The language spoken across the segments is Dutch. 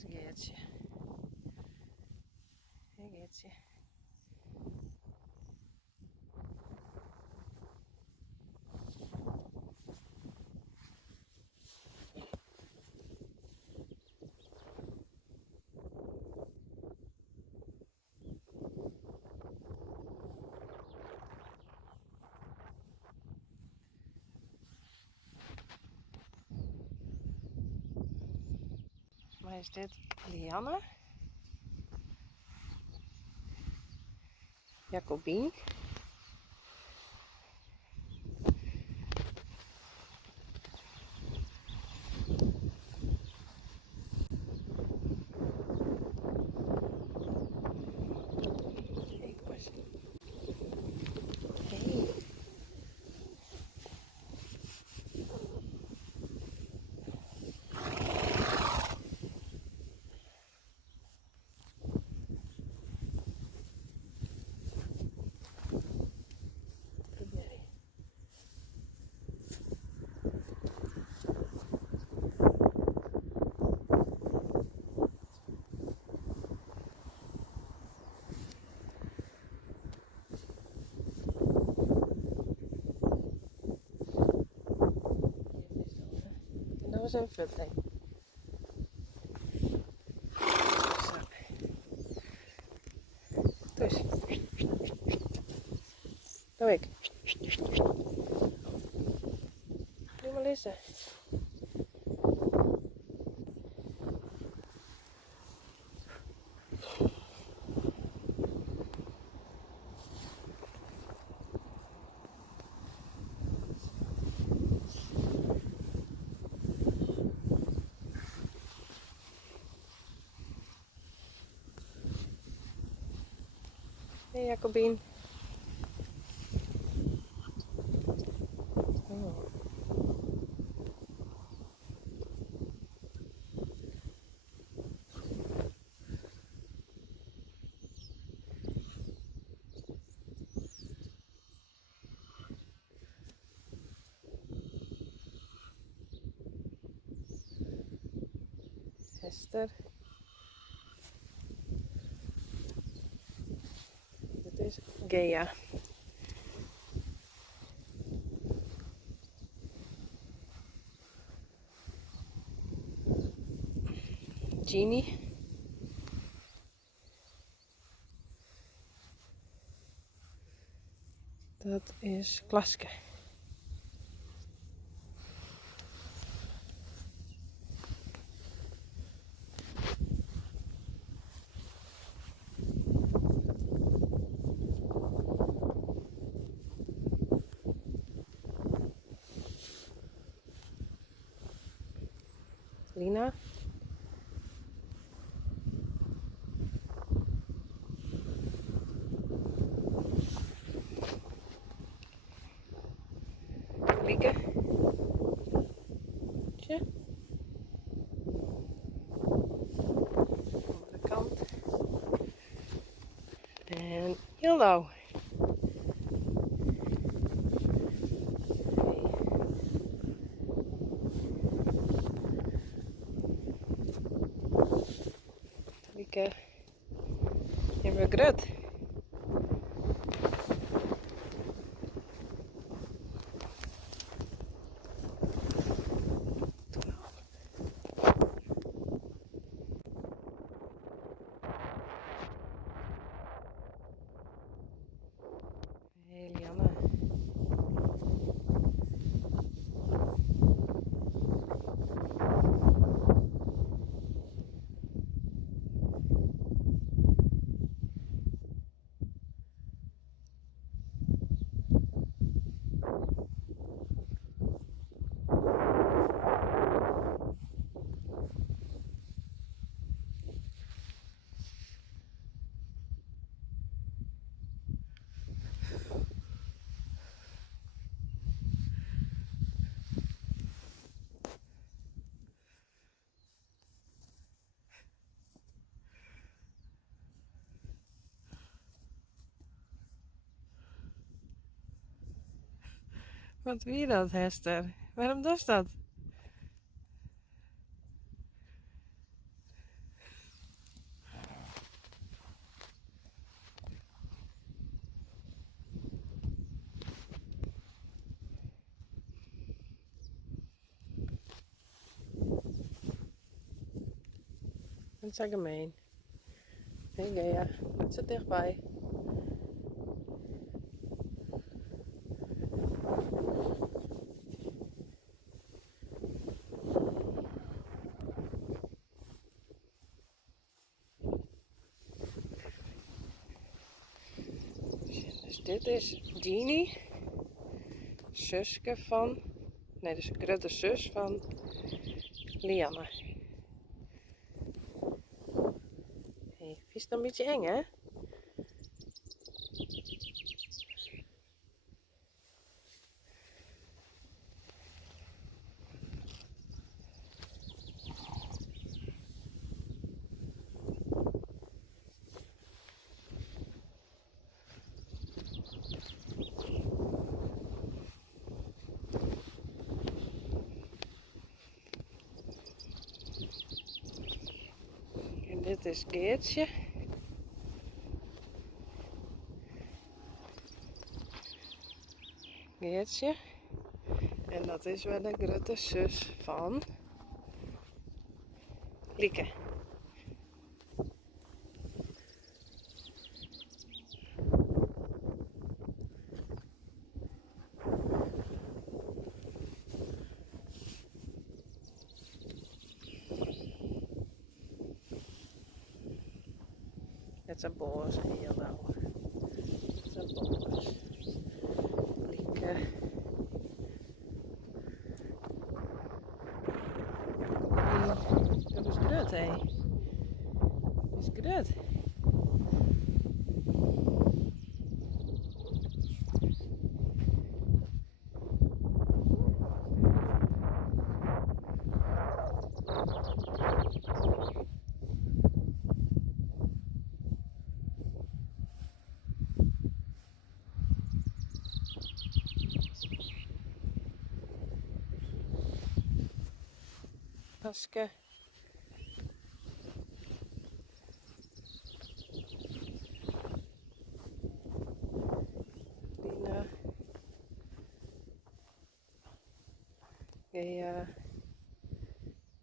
is Geertje. Hé Geertje. Maar is dit Lianne? Jacobien? Kijk maar eens. Hey. Wat doe jij? En dat was een futling. Zo. Dus. Doe ik. Doe maar Lisse. Hey Jacobien. Oh. Hester. Dit is Gea. Genie. Dat is Klaske. Lina. Lieke. Tje. Andere kant. En Hildo. Lieke. En we grut. Hey Lianne. Wat wie dat, Hester? Waarom doet dat? is zo gemeen. Hé Gea, het zit dichtbij. Dus dit is Dini, zuske van, nee, dus de grote zus van Lianne. Hey, vind je het een beetje eng, hè? En dit is Geertje. Geertje. En dat is wel de grote zus van Lieke. Het is een boos, heel nauw. Het is een boos. Lieke. Dat is grut, hé. Dat is grut. Paske. Lina. Gea.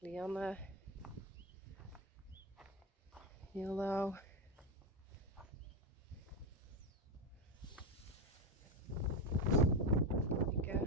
Lianne. Yellow. Lieke.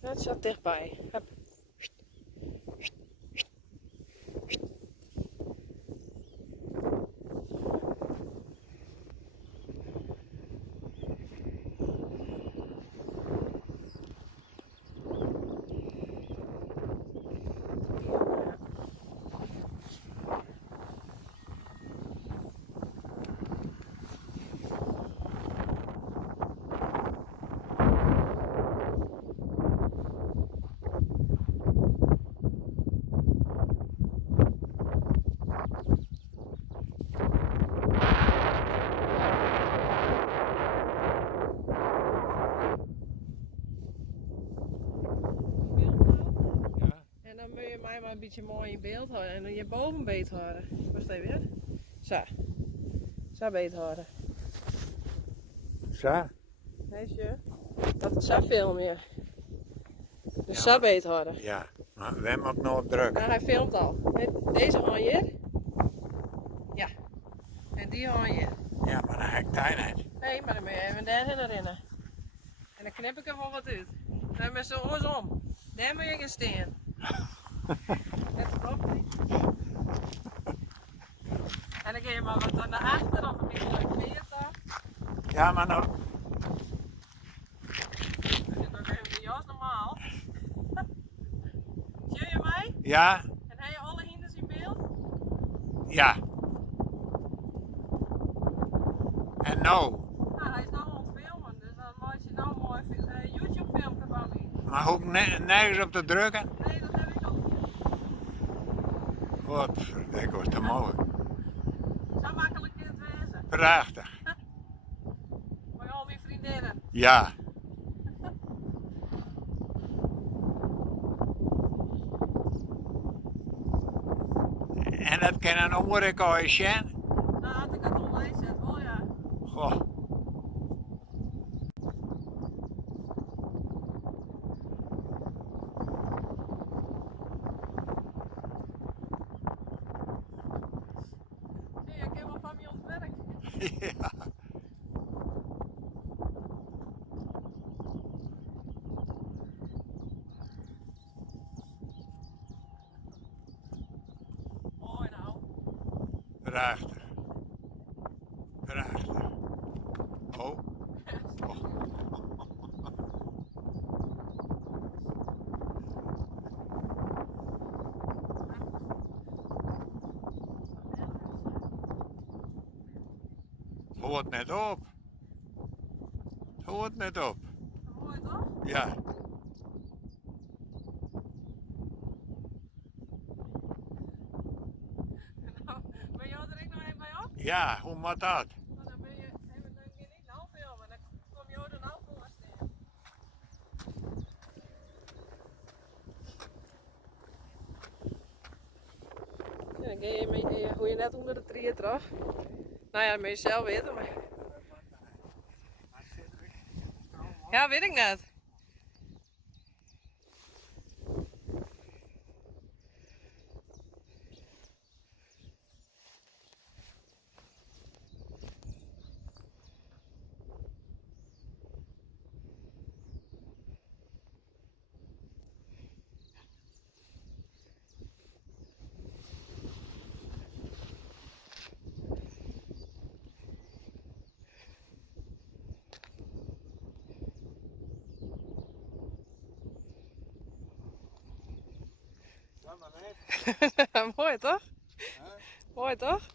Het zat dichtbij. Hup. En dan moet je mij maar een beetje mooi in beeld houden en dan je boven beet houden. Wacht even. Zo. Zo beet houden. Zo? Nee, je. Dat is zo film je. Dus Ja, zo maar- beet houden. Ja, maar we hebben ook nog op druk. Nou, hij filmt al. Deze hand hier. Ja. En die hand hier. Ja, maar dan heb ik tijd niet. Nee, maar dan moet je even daar erin. En dan knip ik er wel wat uit. Dan ben je zo oors om. Daar moet je gaan staan. Dat klopt niet. En dan ga je maar wat naar achter of een beetje leuk veertig. Ja, maar nou. Dan zit ook even de jas normaal. Zie je mij? Ja, En heb je alle hinders in beeld? ja. En nou. Maar ook nergens op te drukken? Nee, dat heb ik al niet. Wat, dat was te mooi. Zo makkelijk in het wezen. Prachtig. Voor al mijn vriendinnen. Ja. En dat kan een oren zijn? Nou, had ik het online zet, wel ja. Goh. Zie je, ik heb wel van je ontwerp. Ja. Mooi nou. Prachtig. Prachtig. Oh. Hoort net op. Hoort net op. Mooi toch? Ja. Nou, ben jij er ook nog even bij op? Ja, hoe moet dat? Nou, dan ben je even dan niet nou filmen. Dan kom je er nou voor staan. Ja, dan ga je met, hoe je net onder de tree terug. Nou ja, moet je zelf weten. Maar... Ja, weet ik net. Mooi toch? Mooi toch?